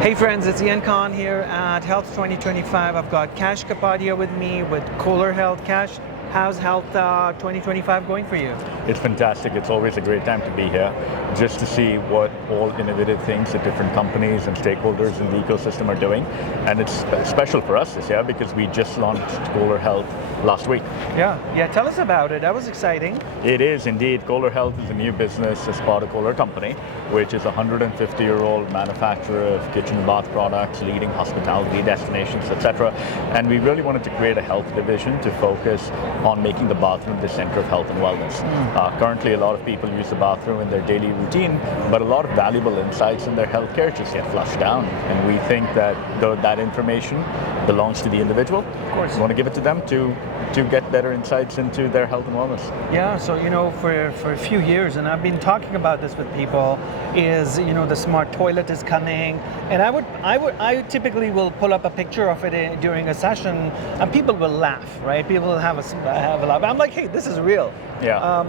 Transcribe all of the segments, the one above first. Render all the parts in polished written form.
Hey friends, it's Ian Khan here at Health 2025. I've got Kash Kapadia with me with Kohler Health. Kash, how's Health 2025 going for you? It's fantastic. It's always a great time to be here, just to see what all innovative things that different companies and stakeholders in the ecosystem are doing. And it's special for us this year because we just launched Kohler Health last week. Yeah, tell us about it. That was exciting. It is indeed. Kohler Health is a new business as part of Kohler Company, which is a 150-year-old manufacturer of kitchen and bath products, leading hospitality destinations, etc. And we really wanted to create a health division to focus on making the bathroom the center of health and wellness. Currently, a lot of people use the bathroom in their daily routine, but a lot of valuable insights in their healthcare just get flushed down. And we think that that information belongs to the individual. Of course. We want to give it to them to get better insights into their health and wellness. Yeah, so for a few years, and I've been talking about this with people, is the smart toilet is coming, and I typically will pull up a picture of it during a session, and people will laugh, right? People will have a laugh. I'm like, hey, this is real. Yeah.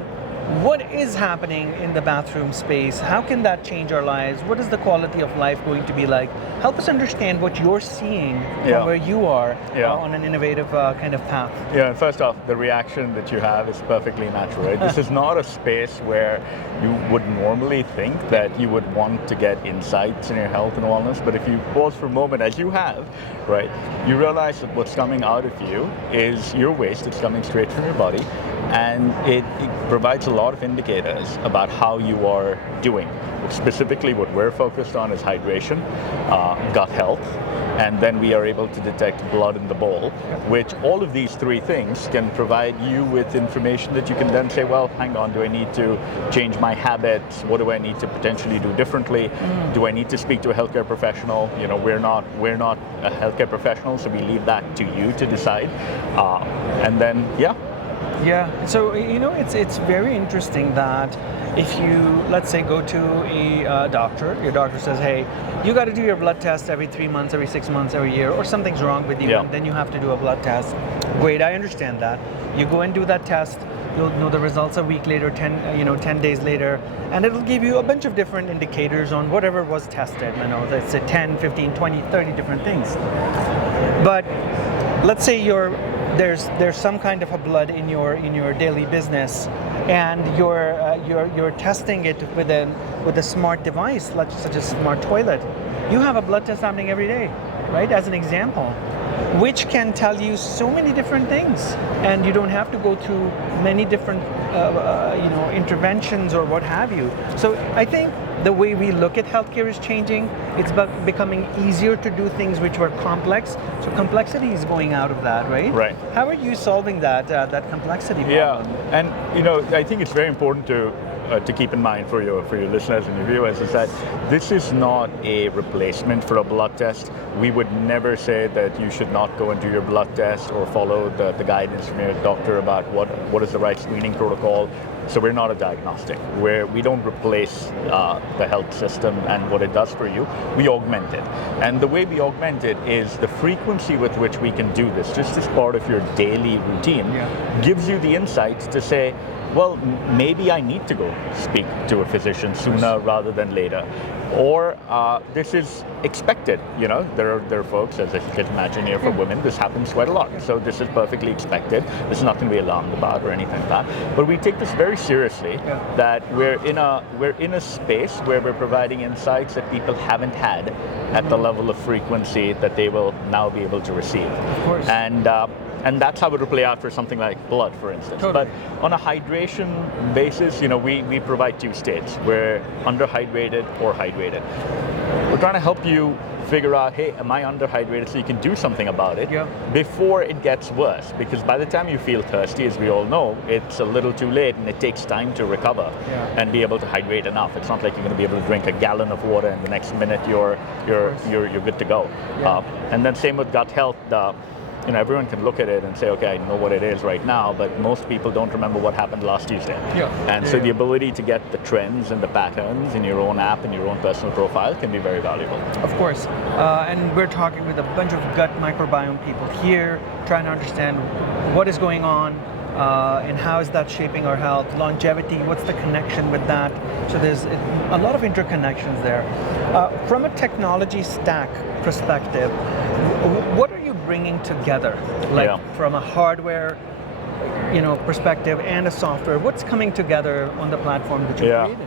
What is happening in the bathroom space? How can that change our lives? What is the quality of life going to be like? Help us understand what you're seeing from where you are on an innovative kind of path. Yeah, first off, the reaction that you have is perfectly natural, right? This is not a space where you would normally think that you would want to get insights in your health and wellness, but if you pause for a moment, as you have, right, you realize that what's coming out of you is your waste. It's coming straight from your body, and it provides a lot of indicators about how you are doing. Specifically, what we're focused on is hydration, gut health, and then we are able to detect blood in the bowl, which all of these three things can provide you with information that you can then say, well, hang on, do I need to change my habits? What do I need to potentially do differently? Do I need to speak to a healthcare professional? We're not a healthcare professional, so we leave that to you to decide. And then, Yeah, so it's very interesting that if you, let's say, go to a doctor, your doctor says, hey, you got to do your blood test every 3 months, every 6 months, every year, or something's wrong with you, and then you have to do a blood test. Great, I understand that. You go and do that test, you'll know the results a week later, 10 days later, and it'll give you a bunch of different indicators on whatever was tested. Let's say 10, 15, 20, 30 different things. But let's say there's some kind of a blood in your daily business, and you're testing it with a smart device, such as smart toilet. You have a blood test happening every day, right? As an example, which can tell you so many different things, and you don't have to go through many different interventions or what have you. So I think the way we look at healthcare is changing. It's becoming easier to do things which were complex. So complexity is going out of that, right? Right. How are you solving that complexity problem? Yeah, and I think it's very important to keep in mind for your listeners and your viewers is that this is not a replacement for a blood test. We would never say that you should not go and do your blood test or follow the guidance from your doctor about what is the right screening protocol. So we're not a diagnostic, where we don't replace the health system and what it does for you. We augment it. And the way we augment it is the frequency with which we can do this, just as part of your daily routine, gives you the insights to say, well, maybe I need to go speak to a physician sooner rather than later. Or this is expected. There are folks, as you can imagine here for women, this happens quite a lot. So this is perfectly expected. There's nothing to be alarmed about or anything like that. But we take this very seriously, that we're in a space where we're providing insights that people haven't had at the level of frequency that they will now be able to receive. Of course. And that's how it will play out for something like blood, for instance. Totally. But on a hydration basis, we provide two states. We're underhydrated or hydrated. We're trying to help you figure out, hey, am I underhydrated, so you can do something about it before it gets worse. Because by the time you feel thirsty, as we all know, it's a little too late, and it takes time to recover and be able to hydrate enough. It's not like you're going to be able to drink a gallon of water and the next minute you're good to go. And then same with gut health. Everyone can look at it and say, okay, I know what it is right now, but most people don't remember what happened last Tuesday. So the ability to get the trends and the patterns in your own app and your own personal profile can be very valuable. Of course. And we're talking with a bunch of gut microbiome people here, trying to understand what is going on, and how is that shaping our health? Longevity, what's the connection with that? So there's a lot of interconnections there. From a technology stack perspective, what are you bringing together? Like from a hardware perspective and a software, what's coming together on the platform that you created?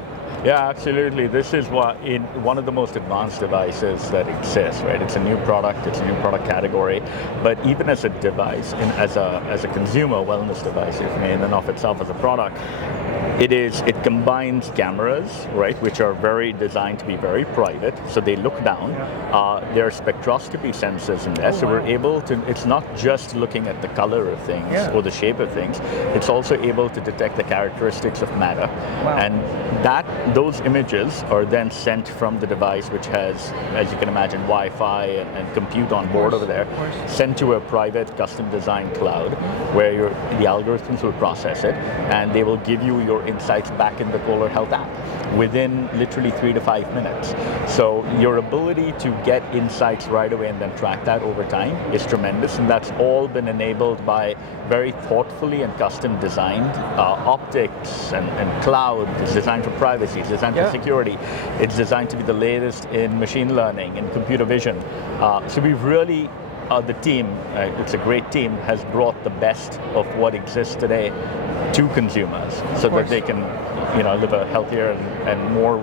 Yeah, absolutely. This is one of the most advanced devices that exists, right? It's a new product, it's a new product category, but even as a device, as a consumer wellness device, if may, in and of itself as a product, it combines cameras, right, which are very designed to be very private, so they look down. There are spectroscopy sensors in there, so we're able to, it's not just looking at the color of things or the shape of things, it's also able to detect the characteristics of matter. And those images are then sent from the device, which has, as you can imagine, Wi-Fi and compute on board over there, sent to a private custom designed cloud where the algorithms will process it and they will give you your insights back in the Kohler Health app within literally 3 to 5 minutes. So your ability to get insights right away and then track that over time is tremendous, and that's all been enabled by very thoughtfully and custom designed optics and cloud. It's designed for privacy, it's designed for security, it's designed to be the latest in machine learning and computer vision. So we've really, the team, it's a great team, has brought the best of what exists today to consumers so that they can live a healthier and more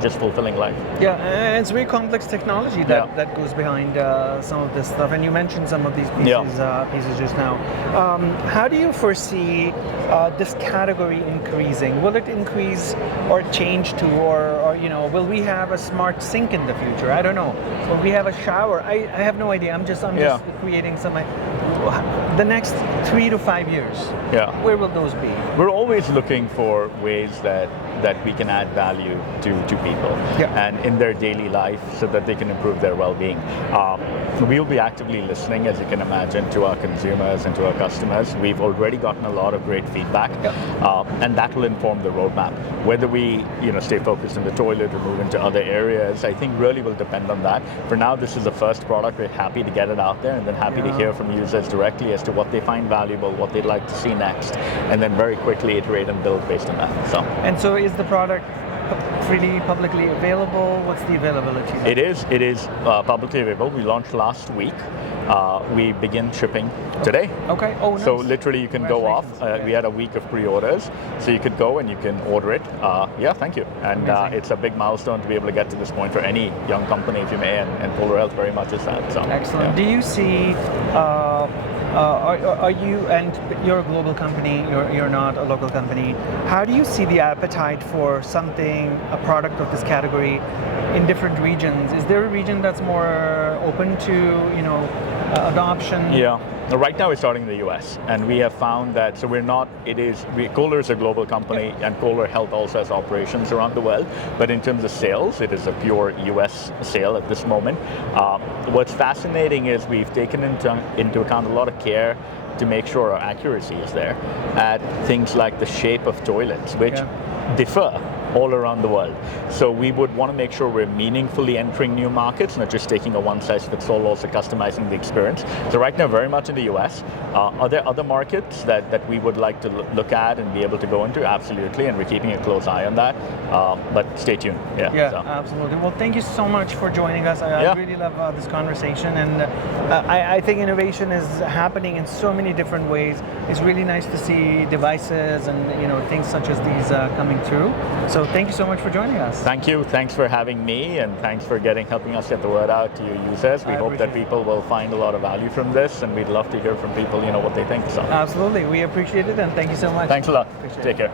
just fulfilling life. Yeah, and it's very complex technology that goes behind some of this stuff, and you mentioned some of these pieces just now. How do you foresee this category increasing? Will it increase or change to, or will we have a smart sink in the future? I don't know. Will we have a shower? I have no idea. I'm just creating some. The next 3 to 5 years, where will those be? We're always looking for ways that we can add value to people and in their daily life so that they can improve their well-being. We'll be actively listening, as you can imagine, to our consumers and to our customers. We've already gotten a lot of great feedback, and that will inform the roadmap. Whether we stay focused on the toilet or move into other areas, I think really will depend on that. For now, this is the first product. We're happy to get it out there and then happy to hear from users directly as to what they find valuable, what they'd like to see next, and then very quickly iterate and build based on that. So is the product freely publicly available? What's the availability like? It is publicly available. We launched last week. We begin shipping today. Okay. Oh, nice. So literally you can go off. We had a week of pre-orders, so you could go and you can order it. Thank you. And it's a big milestone to be able to get to this point for any young company, if you may, and Kohler Health very much is that. So, excellent. Do you see? Are you, and you're a global company, you're not a local company, how do you see the appetite for a product of this category in different regions? Is there a region that's more open to, adoption? Yeah. Right now we're starting in the US, and we have found that, so Kohler is a global company, and Kohler Health also has operations around the world, but in terms of sales, it is a pure US sale at this moment. What's fascinating is we've taken into account a lot of care to make sure our accuracy is there at things like the shape of toilets, which differ all around the world. So we would want to make sure we're meaningfully entering new markets, not just taking a one-size-fits-all, also customizing the experience. So right now, very much in the US. Are there other markets that we would like to look at and be able to go into? Absolutely, and we're keeping a close eye on that. But stay tuned. Absolutely. Well, thank you so much for joining us. I really love this conversation, and I think innovation is happening in so many different ways. It's really nice to see devices and things such as these coming through. So thank you so much for joining us. Thank you. Thanks for having me, and thanks for helping us get the word out to your users. We hope that people will find a lot of value from this, and we'd love to hear from people, what they think. So absolutely, we appreciate it, and thank you so much. Thanks a lot. Take care.